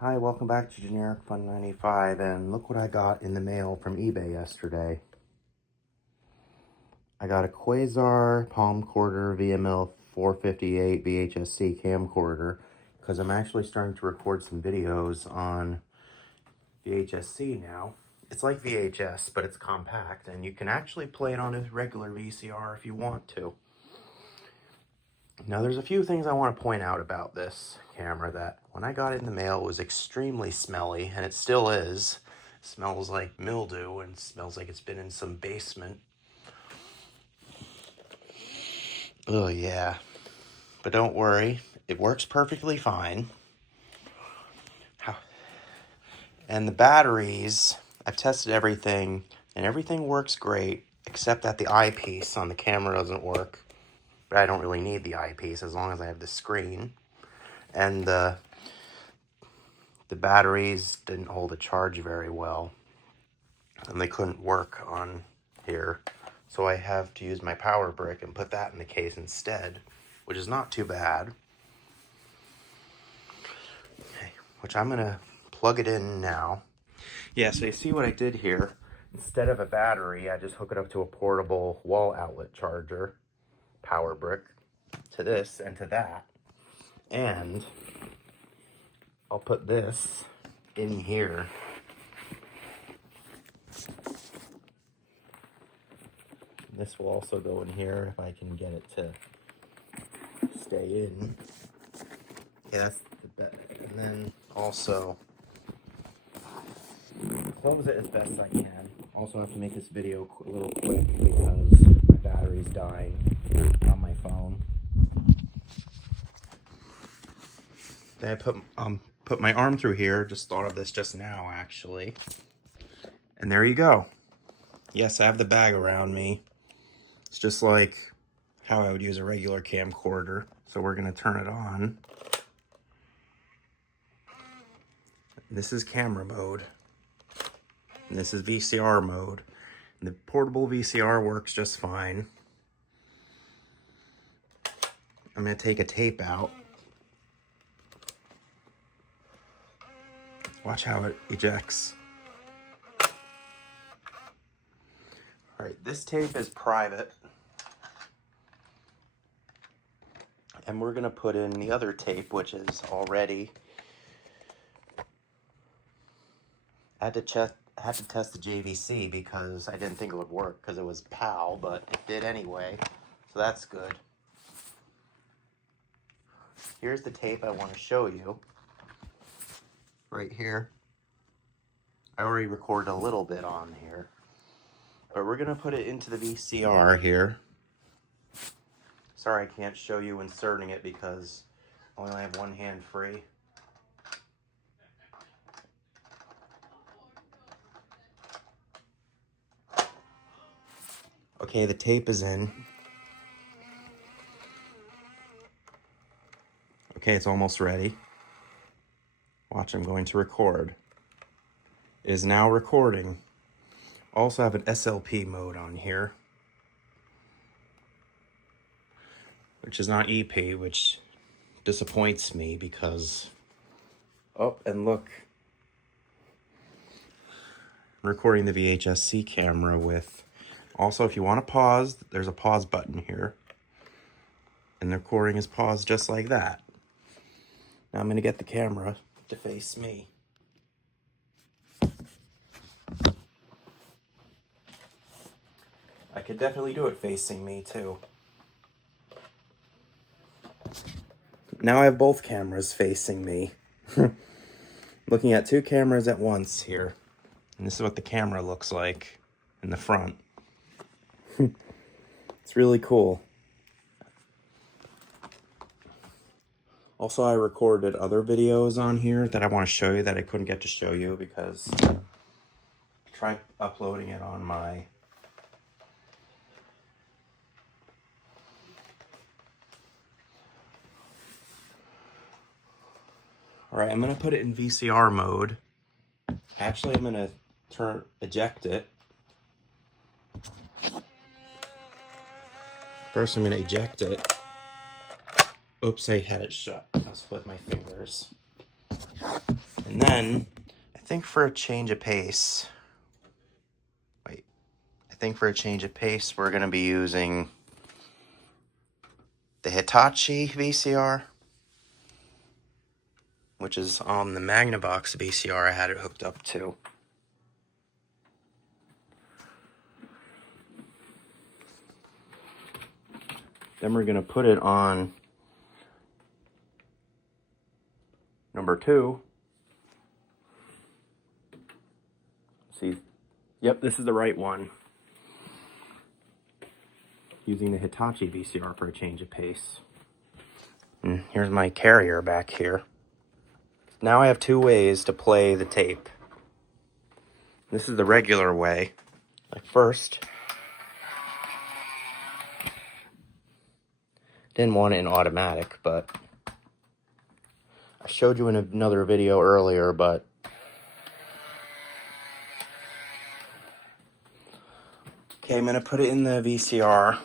Hi, welcome back to Generic Fun 95, and look what I got in the mail from eBay yesterday. I got a Quasar Camcorder VML 458 VHS C camcorder because I'm actually starting to record some videos on VHS C now. It's like VHS, but it's compact, and you can actually play it on a regular VCR if you want to. Now, there's a few things I want to point out about this camera. That when I got it in the mail, it was extremely smelly, and it still is. It smells like mildew and smells like it's been in some basement. Oh, yeah. But don't worry, it works perfectly fine. And the batteries, I've tested everything, and everything works great, except that the eyepiece on the camera doesn't work. But I don't really need the eyepiece as long as I have the screen. And the batteries didn't hold a charge very well, and they couldn't work on here. So I have to use my power brick and put that in the case instead, which is not too bad. Okay, which I'm gonna plug it in now. Yeah, so you see what I did here? Instead of a battery, I just hook it up to a portable wall outlet charger, power brick, to this and to that. And I'll put this in here. This will also go in here if I can get it to stay in. Yeah, that's the best. And then also close it as best I can. Also have to make this video a little quick because my battery's dying on my phone. Then I put my arm through here. Just thought of this just now, actually. And there you go. Yes, I have the bag around me. It's just like how I would use a regular camcorder. So we're gonna turn it on. This is camera mode. And this is VCR mode. And the portable VCR works just fine. I'm gonna take a tape out. Watch how it ejects. All right, this tape is private. And we're gonna put in the other tape, which is already. I had to test the JVC because I didn't think it would work because it was PAL, but it did anyway, so that's good. Here's the tape I want to show you. Right here. I already recorded a little bit on here, but we're gonna put it into the VCR here. Sorry I can't show you inserting it because I only have one hand free. Okay, the tape is in. Okay, it's almost ready. Watch, I'm going to record. It is now recording. Also have an SLP mode on here, which is not EP, which disappoints me because, oh, and look, I'm recording the VHS C camera with, also if you want to pause, there's a pause button here, and the recording is paused just like that. Now I'm going to get the camera to face me. I could definitely do it facing me too. Now I have both cameras facing me. Looking at two cameras at once here. And this is what the camera looks like in the front. It's really cool. Also, I recorded other videos on here that I want to show you that I couldn't get to show you because I tried uploading it on my Alright, I'm going to put it in VCR mode. Actually, I'm going to eject it. First, I'm going to eject it. Oops, I had it shut. I'll split my fingers. And then, I think for a change of pace, we're going to be using the Hitachi VCR, which is on the Magnavox VCR I had it hooked up to. Then we're going to put it on number 2. See, yep, this is the right one. Using the Hitachi VCR for a change of pace. And here's my carrier back here. Now I have 2 ways to play the tape. This is the regular way. Like first, didn't want it in automatic, but I showed you in another video earlier, but okay, I'm gonna put it in the VCR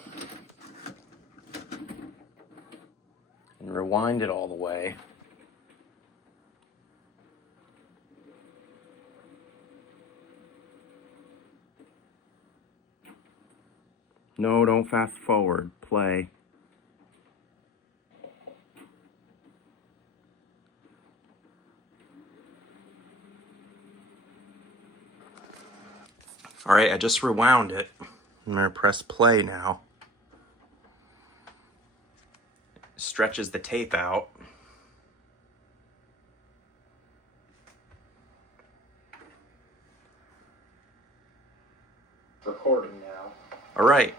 and rewind it all the way. No, don't fast forward, play. All right, I just rewound it. I'm gonna press play now. Stretches the tape out. Recording now. All right.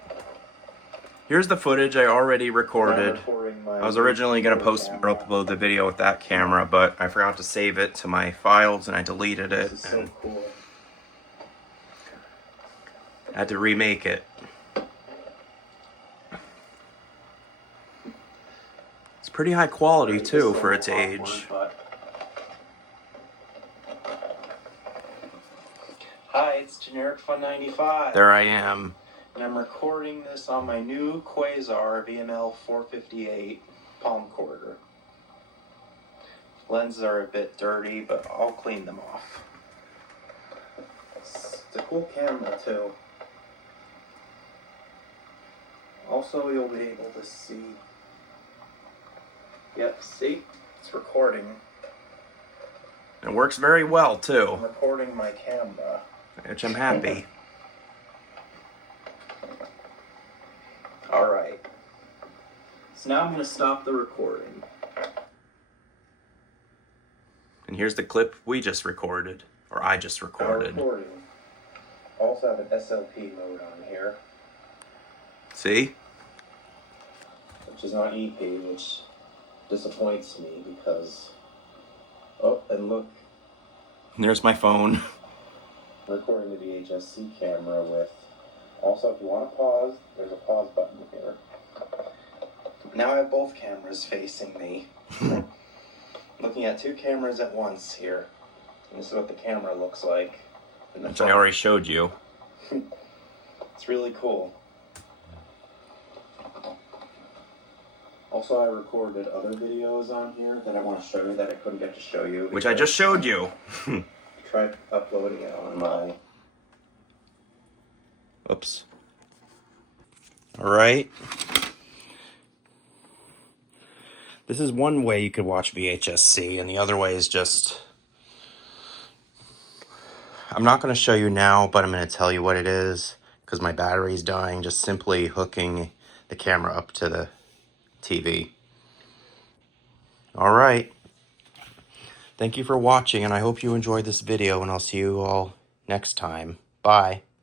Here's the footage I already recorded. I was originally going to post or upload the video with that camera, but I forgot to save it to my files and I deleted it. This is so cool. I had to remake it. It's pretty high quality too for its age. Hi, it's Generic Fun 95. There I am. And I'm recording this on my new Quasar VML 458 Camcorder. Lenses are a bit dirty, but I'll clean them off. It's a cool camera too. Also, you'll be able to see. Yep, see? It's recording. It works very well too. I'm recording my camera. Which I'm happy. Alright. So now I'm going to stop the recording. And here's the clip we just recorded. Or I just recorded. Recording. Also have an SLP mode on here. See? Which is not EP, which disappoints me because... Oh, and look. And there's my phone. I'm recording the VHS C camera with... Also, if you want to pause, there's a pause button here. Now I have both cameras facing me. Looking at 2 cameras at once here. And this is what the camera looks like. Which I already showed you. It's really cool. Also, I recorded other videos on here that I want to show you that I couldn't get to show you. Which I just showed you. Tried uploading it on my... Oops. Alright. This is one way you could watch VHS C, and the other way is just... I'm not going to show you now, but I'm going to tell you what it is, because my battery's dying, just simply hooking the camera up to the TV. Alright. Thank you for watching, and I hope you enjoyed this video, and I'll see you all next time. Bye.